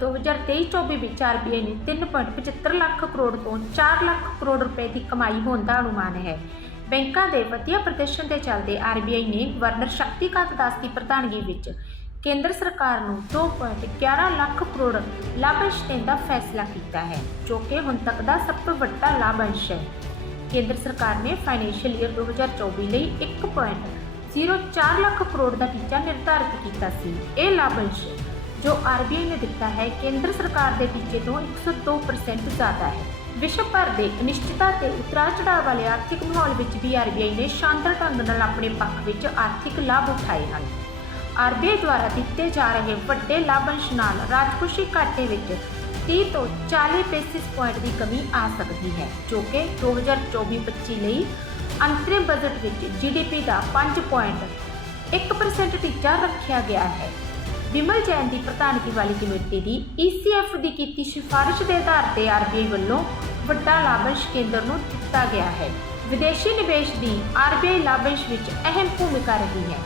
2023-24 ਵਿੱਚ ਆਰਬੀਆਈ ਨੂੰ 3.75 ਲੱਖ ਕਰੋੜ ਤੋਂ 4 ਲੱਖ ਕਰੋੜ ਰੁਪਏ ਦੀ ਕਮਾਈ ਹੋਣ ਦਾ ਅਨੁਮਾਨ ਹੈ। ਬੈਂਕਾਂ ਦੇ ਵਧੀਆ ਪ੍ਰਦਰਸ਼ਨ ਦੇ ਚੱਲਦੇ ਆਰਬੀਆਈ ਨੇ ਗਵਰਨਰ ਸ਼ਕਤੀਕਾਂਤ ਦਾਸ ਦੀ ਪ੍ਰਧਾਨਗੀ ਵਿੱਚ ਕੇਂਦਰ ਸਰਕਾਰ ਨੂੰ 2.11 ਲੱਖ ਕਰੋੜ ਲਾਭੰਸ਼ ਦੇਣ ਦਾ ਫੈਸਲਾ ਕੀਤਾ ਹੈ, ਜੋ ਕਿ ਹੁਣ ਤੱਕ ਦਾ ਸਭ ਤੋਂ ਵੱਡਾ ਲਾਭੰਸ਼ ਹੈ। ਕੇਂਦਰ ਸਰਕਾਰ ਨੇ ਫਾਈਨੈਂਸ਼ੀਅਲ ਈਅਰ 2024 ਲਈ 1.04 ਲੱਖ ਕਰੋੜ ਦਾ ਟੀਚਾ ਨਿਰਧਾਰਿਤ ਕੀਤਾ ਸੀ। ਇਹ ਲਾਭੰਸ਼ ਜੋ ਆਰਬੀਆਈ ਨੇ ਦਿੱਤਾ ਹੈ, ਕੇਂਦਰ ਸਰਕਾਰ ਦੇ ਟੀਚੇ ਤੋਂ 102% ਜ਼ਿਆਦਾ ਹੈ। ਵਿਸ਼ਵ ਭਰ ਦੇ ਅਨਿਸ਼ਚਿਤਤਾ ਤੇ ਉਤਰਾਅ ਚੜਾਅ ਵਾਲੇ ਆਰਥਿਕ ਮਾਹੌਲ ਵਿੱਚ ਵੀ ਆਰਬੀਆਈ ਨੇ ਸ਼ਾਨਦਾਰ ਢੰਗ ਨਾਲ ਆਪਣੇ ਪੱਖ ਵਿੱਚ ਆਰਥਿਕ ਲਾਭ ਉਠਾਏ ਹਨ। ਆਰਬੀਆਈ ਦੁਆਰਾ ਦਿੱਤੇ ਜਾ ਰਹੇ ਵੱਡੇ ਲਾਭਾਂਸ਼ ਨਾਲ ਰਾਜਕੋਸ਼ੀ ਘਾਟੇ ਵਿੱਚ 30 ਤੋਂ 40 ਬੇਸਿਸ ਪੁਆਇੰਟ ਦੀ ਕਮੀ ਆ ਸਕਦੀ ਹੈ, ਜੋ ਕਿ 2024-25 ਲਈ ਅੰਤਰਿਮ ਬਜਟ ਵਿੱਚ ਜੀਡੀਪੀ ਦਾ 5.1% ਟੀਚਾ ਰੱਖਿਆ ਗਿਆ ਹੈ। ਵਿਮਲ ਜੈਨ ਦੀ ਪ੍ਰਧਾਨਗੀ ਵਾਲੀ ਕਮੇਟੀ ਦੀ ECF ਦੀ ਕੀਤੀ ਸਿਫਾਰਿਸ਼ ਦੇ ਆਧਾਰ ਤੇ ਆਰਬੀਆਈ ਵੱਲੋਂ ਵੱਡਾ ਲਾਭੰਸ਼ ਕੇਂਦਰ ਨੂੰ ਦਿੱਤਾ ਗਿਆ ਹੈ। ਵਿਦੇਸ਼ੀ ਨਿਵੇਸ਼ ਦੀ ਆਰਬੀਆਈ ਲਾਭੰਸ਼ ਵਿੱਚ ਅਹਿਮ ਭੂਮਿਕਾ ਰਹੀ ਹੈ।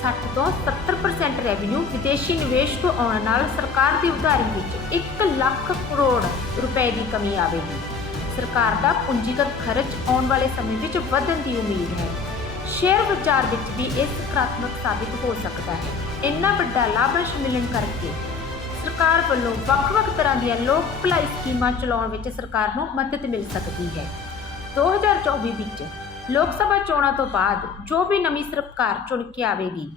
60 ਤੋਂ 70% ਰੈਵਨਿਊ ਵਿਦੇਸ਼ੀ ਨਿਵੇਸ਼ ਤੋਂ ਆਉਣ ਨਾਲ ਸਰਕਾਰ ਦੀ ਉਧਾਰੀ ਵਿੱਚ 1 ਲੱਖ ਕਰੋੜ ਰੁਪਏ ਦੀ ਕਮੀ ਆਵੇਗੀ। ਸਰਕਾਰ ਦਾ ਪੂੰਜੀਗਤ ਖਰਚ ਆਉਣ ਵਾਲੇ ਸਮੇਂ ਵਿੱਚ ਵਧਣ ਦੀ ਉਮੀਦ ਹੈ। ਸ਼ੇਅਰ ਬਾਜ਼ਾਰ ਵਿੱਚ ਵੀ ਇਹ ਸਕਾਰਾਤਮਕ ਸਾਬਿਤ ਹੋ ਸਕਦਾ ਹੈ। ਇੰਨਾ ਵੱਡਾ ਲਾਭੰਸ਼ ਮਿਲਣ ਕਰਕੇ ਸਰਕਾਰ ਵੱਲੋਂ ਵੱਖ-ਵੱਖ ਤਰ੍ਹਾਂ ਦੀਆਂ ਲੋਕ ਭਲਾਈ ਸਕੀਮਾਂ ਚਲਾਉਣ ਵਿੱਚ ਸਰਕਾਰ ਨੂੰ ਮਦਦ ਮਿਲ ਸਕਦੀ ਹੈ। 2024 ਵਿੱਚ ਲੋਕ ਸਭਾ ਚੋਣਾਂ ਤੋਂ ਬਾਅਦ ਜੋ ਵੀ ਨਵੀਂ ਸਰਕਾਰ ਚੁਣ ਕੇ ਆਵੇਗੀ,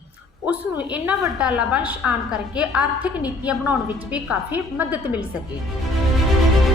ਉਸ ਨੂੰ ਇੰਨਾ ਵੱਡਾ ਲਾਭਾਂਸ਼ ਆਉਣ ਕਰਕੇ ਆਰਥਿਕ ਨੀਤੀਆਂ ਬਣਾਉਣ ਵਿੱਚ ਵੀ ਕਾਫੀ ਮਦਦ ਮਿਲ ਸਕੇਗੀ